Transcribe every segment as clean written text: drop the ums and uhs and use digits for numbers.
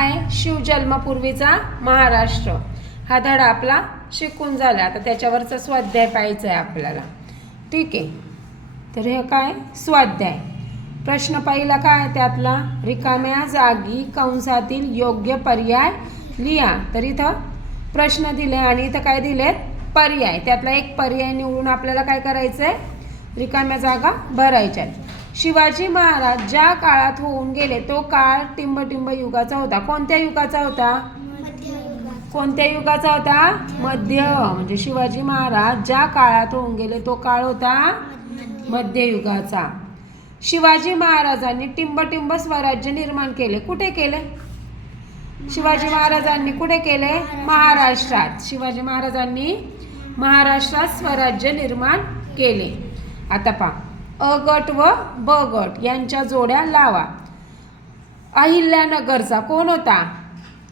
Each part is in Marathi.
काय शिवजन्मपूर्वीचा महाराष्ट्र हा धडा आपला शिकून झाला. आता त्याच्यावरचा स्वाध्याय पाहायचा आहे आपल्याला. ठीक आहे, तर हे काय स्वाध्याय. प्रश्न पहिला काय त्यातला, रिकाम्या जागी कंसातील योग्य पर्याय लिहा. तर इथं प्रश्न दिले आणि इथं काय दिलेत पर्याय. त्यातला एक पर्याय निवडून आपल्याला काय करायचं आहे, रिकाम्या जागा भरायच्या आहेत. शिवाजी महाराज ज्या काळात होऊन गेले तो काळ टिंबटिंब युगाचा होता. कोणत्या युगाचा होता? कोणत्या युगाचा होता? मध्य. म्हणजे शिवाजी महाराज ज्या काळात होऊन गेले तो काळ होता मध्ययुगाचा. शिवाजी महाराजांनी टिंबटिंब स्वराज्य निर्माण केले. कुठे केले? शिवाजी महाराजांनी कुठे केले? महाराष्ट्रात. शिवाजी महाराजांनी महाराष्ट्रात स्वराज्य निर्माण केले. आता पहा, अ गट व ब गट यांच्या जोड्या लावा. अहिल्यानगरचा कोण होता?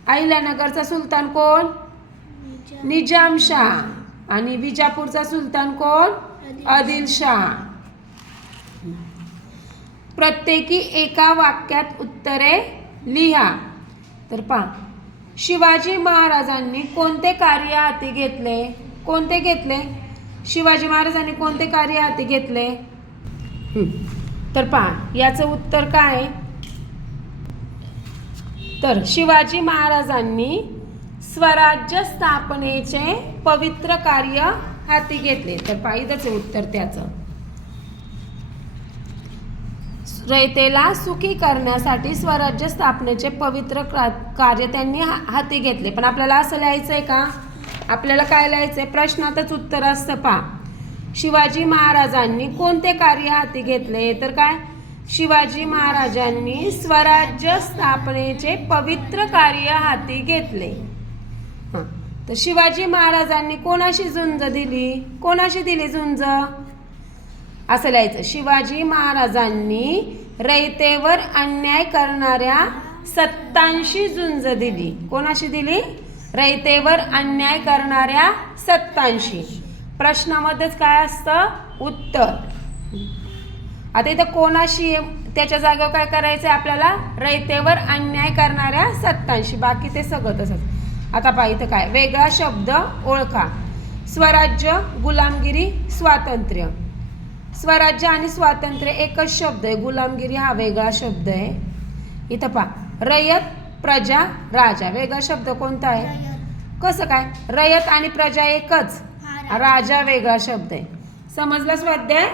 अहिल्यानगरचा सुलतान कोण? निजामशाह. आणि विजापूरचा सुलतान कोण? आदिलशाह. प्रत्येकी एका वाक्यात उत्तरे लिहा. तर पहा, शिवाजी महाराजांनी कोणते कार्य हाती घेतले? कोणते घेतले? शिवाजी महाराजांनी कोणते कार्य हाती घेतले? तर पहा, याचं उत्तर काय? तर शिवाजी महाराजांनी स्वराज्य स्थापनेचे पवित्र कार्य हाती घेतले. तर पहा, इथंच उत्तर त्याचं. रयतेला सुखी करण्यासाठी स्वराज्य स्थापनेचे पवित्र कार्य त्यांनी हाती घेतले. पण आपल्याला असं लिहायचं आहे का? आपल्याला काय लिहायचं आहे? प्रश्नातच उत्तर असतं. पहा, शिवाजी महाराजांनी कोणते कार्य हाती घेतले? तर काय, शिवाजी महाराजांनी स्वराज्य स्थापनेचे पवित्र कार्य हाती घेतले. तर शिवाजी महाराजांनी कोणाशी झुंज दिली? कोणाशी दिली झुंज? असं लिहायचं. शिवाजी महाराजांनी रयतेवर अन्याय करणाऱ्या सत्तांशी झुंज दिली. कोणाशी दिली? रयतेवर अन्याय करणाऱ्या सत्तांशी. प्रश्नामध्येच काय असतं? उत्तर. आता इथं कोणाशी, त्याच्या जागेवर काय करायचं आपल्याला? रयतेवर अन्याय करणाऱ्या सत्तांशी. बाकी ते सगळं तसंच. आता पहा, इथं काय वेगळा शब्द ओळखा. स्वराज्य, गुलामगिरी, स्वातंत्र्य. स्वराज्य आणि स्वातंत्र्य एकच शब्द आहे. गुलामगिरी हा वेगळा शब्द आहे. इथं पहा, रयत, प्रजा, राजा. वेगळा शब्द कोणता आहे? कसं काय? रयत आणि प्रजा एकच, राजा वेगळा शब्द आहे. समजला स्वाध्याय?